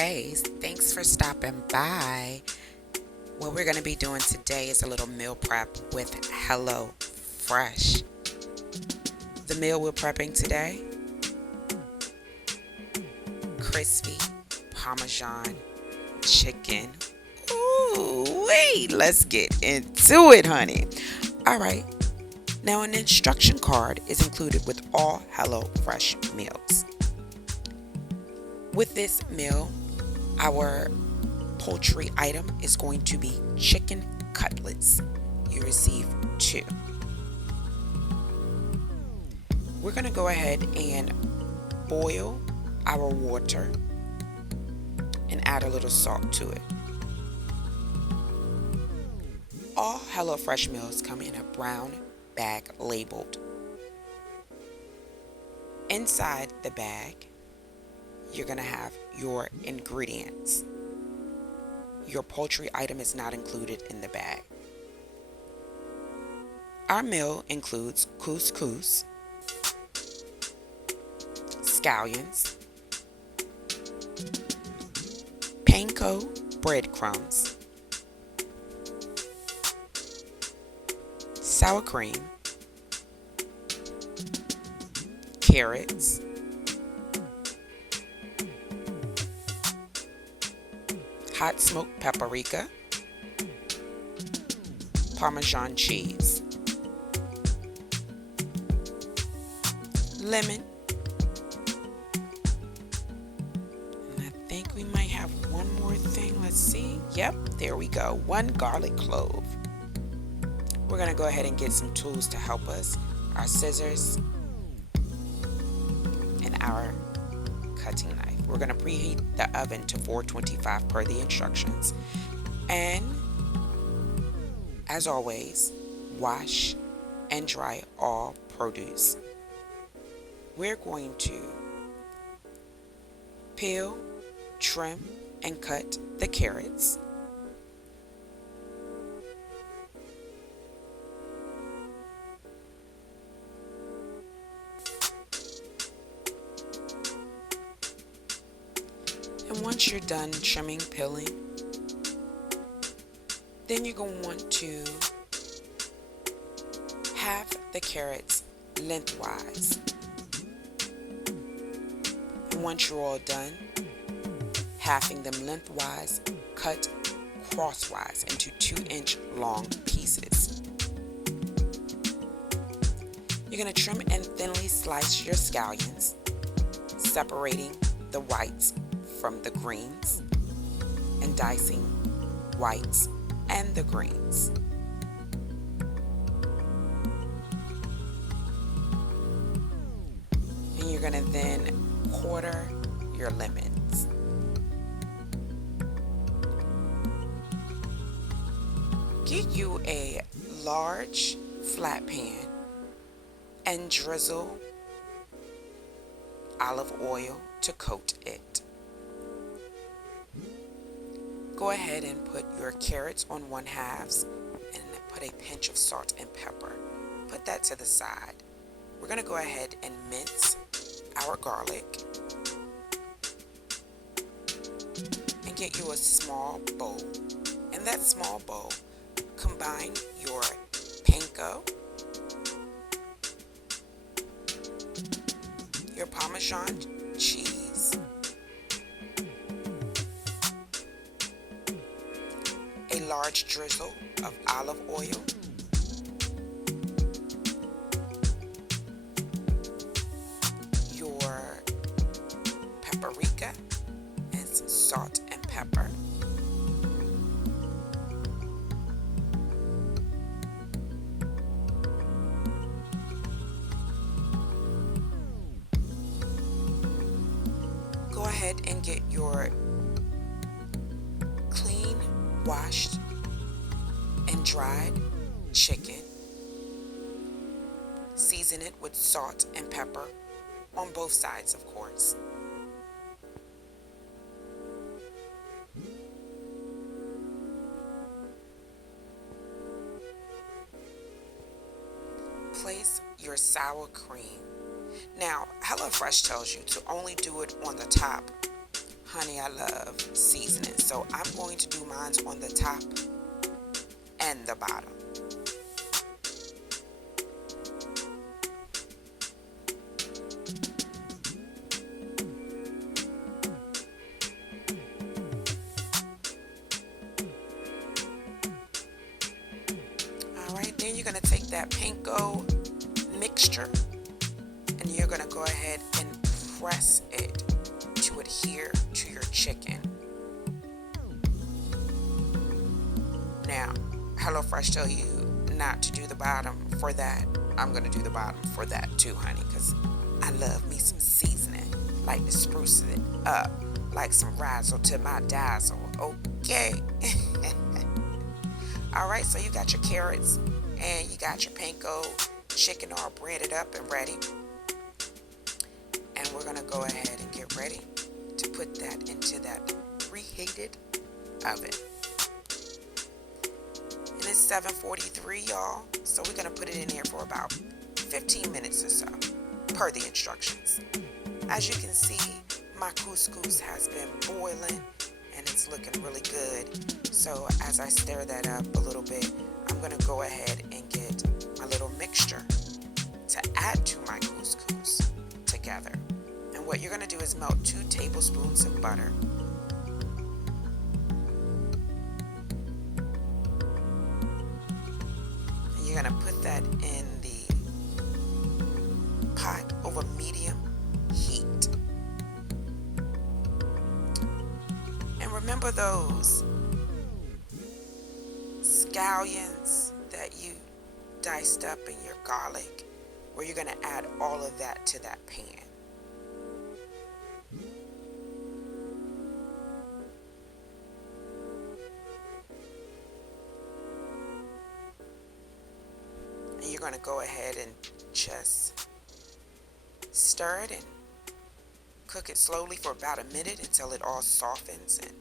Hey, thanks for stopping by. What we're going to be doing today is a little meal prep with HelloFresh. The meal we're prepping today: crispy Parmesan chicken. Ooh, wait, let's get into it, honey. All right, now an instruction card is included with all HelloFresh meals. With this meal, our poultry item is going to be chicken cutlets. You receive 2. We're going to go ahead and boil our water and add a little salt to it. All HelloFresh meals come in a brown bag labeled. Inside the bag, you're going to have your ingredients. Your poultry item is not included in the bag. Our meal includes couscous, scallions, panko breadcrumbs, sour cream, carrots, hot smoked paprika, Parmesan cheese, lemon, and I think we might have one more thing. Let's see. Yep, there we go. 1 garlic clove. We're going to go ahead and get some tools to help us: our scissors and our cutting knife. We're going to preheat the oven to 425 per the instructions. And as always, wash and dry all produce. We're going to peel, trim, and cut the carrots. And once you're done trimming, peeling, then you're going to want to half the carrots lengthwise. And once you're all done halving them lengthwise, cut crosswise into 2-inch long pieces. You're going to trim and thinly slice your scallions, separating the whites from the greens and dicing whites and the greens. And you're going to then quarter your lemons. Get you a large flat pan and drizzle olive oil to coat it. Go ahead and put your carrots on 1/2 and put a pinch of salt and pepper. Put that to the side. We're going to go ahead and mince our garlic and get you a small bowl. In that small bowl, combine your panko, your Parmesan cheese, a large drizzle of olive oil, your paprika, and some salt and pepper. Go ahead and get your clean, washed, and dried chicken. Season it with salt and pepper on both sides, of course. Place your sour cream. Now, HelloFresh tells you to only do it on the top. Honey, I love seasoning, so I'm going to do mine on the top and the bottom. All right, then you're going to take that panko mixture and you're going to go ahead and press it to adhere to your chicken. Now, HelloFresh tell you not to do the bottom for that. I'm going to do the bottom for that too, honey, because I love me some seasoning. Like to spruce it up, like some razzle to my dazzle, okay? Alright, so you got your carrots and you got your panko chicken all breaded up and ready. And we're going to go ahead and get ready to put that into that preheated oven. And it's 7:43, y'all. So we're going to put it in here for about 15 minutes or so, per the instructions. As you can see, my couscous has been boiling and it's looking really good. So as I stir that up a little bit, I'm going to go ahead and get my little mixture to add to my couscous together. And what you're going to do is melt 2 tablespoons of butter. And you're going to put that in the pot over medium heat. And remember those scallions that you diced up in your garlic, where you're going to add all of that to that pan. And you're going to go ahead and just stir it and cook it slowly for about a minute until it all softens and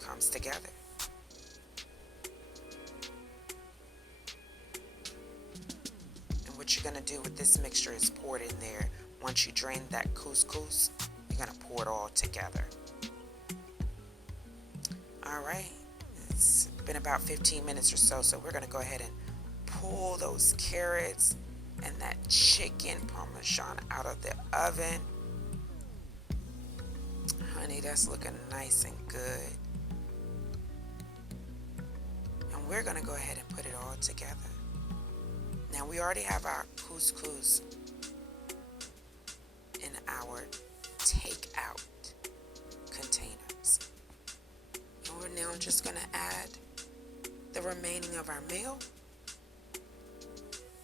comes together. And what you're going to do with this mixture is pour it in there. Once you drain that couscous, you're going to pour it all together. All right, it's been about 15 minutes or so, so we're going to go ahead and pull those carrots and that chicken Parmesan out of the oven. Honey, that's looking nice and good. And we're going to go ahead and put it all together. Now, we already have our couscous in our takeout containers. And we're now just going to add the remaining of our meal.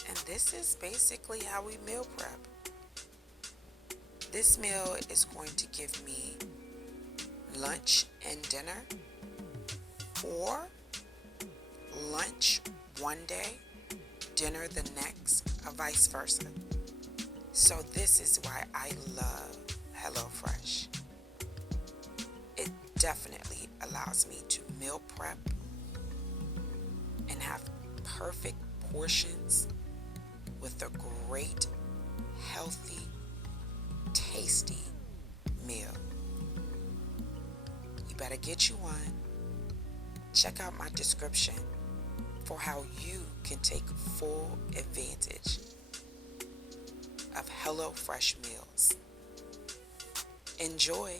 And this is basically how we meal prep. This meal is going to give me lunch and dinner, or lunch one day, dinner the next, or vice versa. So this is why I love HelloFresh. It definitely allows me to meal prep and have perfect portions with a great, healthy, tasty meal. You better get you one. Check out my description for how you can take full advantage of HelloFresh meals. Enjoy.